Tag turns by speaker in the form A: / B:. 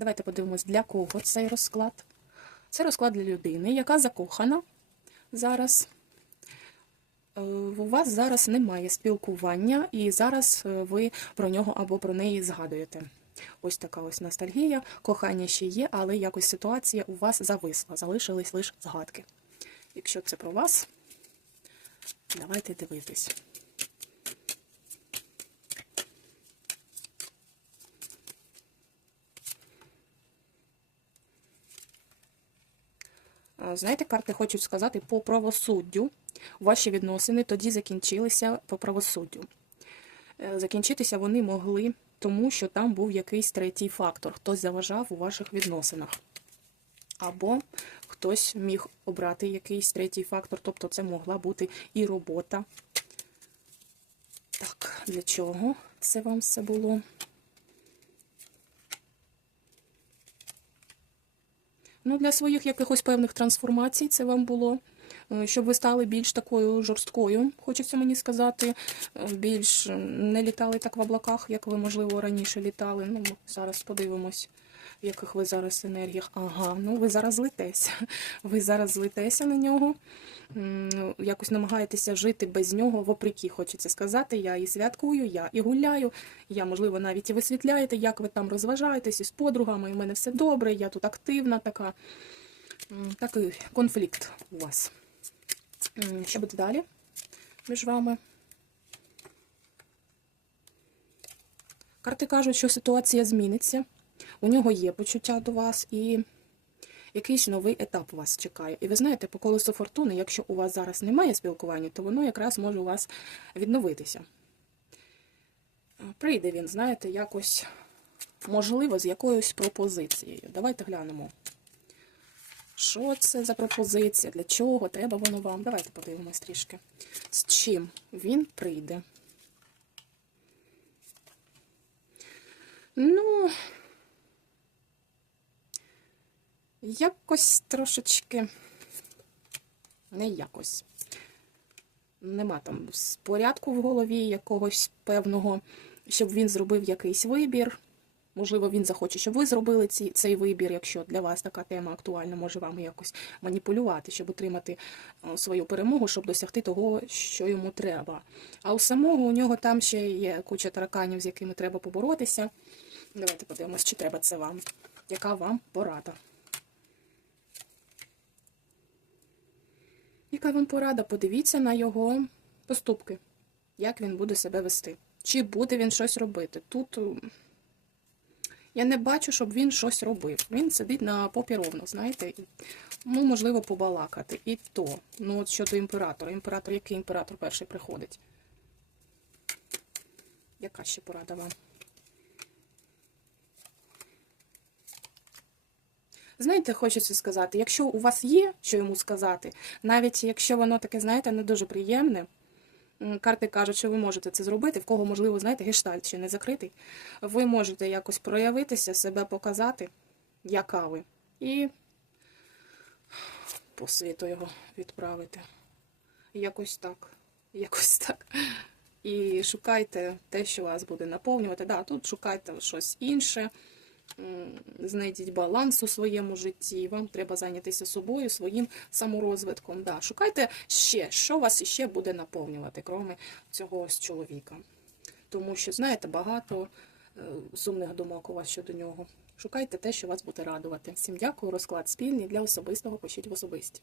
A: Давайте подивимось, для кого цей розклад. Це розклад для людини, яка закохана зараз. Е, У вас зараз немає спілкування, і зараз е, ви про нього або про неї згадуєте. Ось така ось ностальгія, кохання ще є, але якось ситуація у вас зависла, залишились лише згадки. Якщо це про вас, давайте дивитись. Знаєте, карти хочуть сказати по правосуддю. Ваші відносини тоді закінчилися по правосуддю. Е, Закінчитися вони могли, тому що там був якийсь третій фактор, хтось заважав у ваших відносинах. Або хтось міг обрати якийсь третій фактор, тобто це могла бути і робота. Так, для чого це вам все було? Ну, для своїх якихось певних трансформацій це вам було, щоб ви стали більш такою жорсткою, хочеться мені сказати, е, більш е, не літали так в облаках, як ви, можливо, раніше літали. Ну, зараз подивимось, в яких ви зараз енергіях. Ага, ну ви зараз злитеся. Ви зараз злитеся на нього. Якось намагаєтеся жити без нього, вопреки, хочеться сказати. Я і святкую, я і гуляю. Я, можливо, навіть і висвітляєте, як ви там розважаєтесь із подругами, в мене все добре, я тут активна така. Такий конфлікт у вас. Що буде далі між вами? Карти кажуть, що ситуація зміниться. У нього є почуття до вас і якийсь новий етап вас чекає. І ви знаєте, по колесу фортуни, якщо у вас зараз немає спілкування, то воно якраз може у вас відновитися. Прийде він, знаєте, якось, можливо, з якоюсь пропозицією. Давайте глянемо. Що це за пропозиція? Для чого? Треба воно вам? Давайте подивимось трішки. З чим він прийде? Ну, якось трошечки. Не якось. Нема там порядку в голові якогось певного, щоб він зробив якийсь вибір. Можливо, він захоче, щоб ви зробили ці, цей вибір, якщо для вас така тема актуальна, може вам якось маніпулювати, щоб отримати е, свою перемогу, щоб досягти того, що йому треба. А у самого у нього там ще є куча тараканів, з якими треба поборотися. Давайте подивимось, чи треба це вам. Яка вам порада? Яка вам порада? Подивіться на його поступки, як він буде себе вести. Чи буде він щось робити? Тут я не бачу, щоб він щось робив. Він сидить на попі ровно, знаєте, ну, можливо, побалакати. І то. Ну, от щодо імператора. Імператор, який імператор перший приходить? Яка ще порада вам? Знаєте, хочеться сказати, якщо у вас є що йому сказати, навіть якщо воно таке, знаєте, не дуже приємне, карти кажуть, що ви можете це зробити, в кого, можливо, знаєте, гештальт ще не закритий, ви можете якось проявитися, себе показати, яка ви, і по світу його відправити. Якось так. Якось так. І шукайте те, що вас буде наповнювати. Да, тут шукайте щось інше. Знайдіть баланс у своєму житті. Вам треба зайнятися собою, своїм саморозвитком. Да, шукайте ще, що вас ще буде наповнювати, крім цього ось чоловіка. Тому що, знаєте, багато е, сумних думок у вас щодо нього. Шукайте те, що вас буде радувати. Всім дякую. Розклад спільний для особистого. Пишіть в особисті.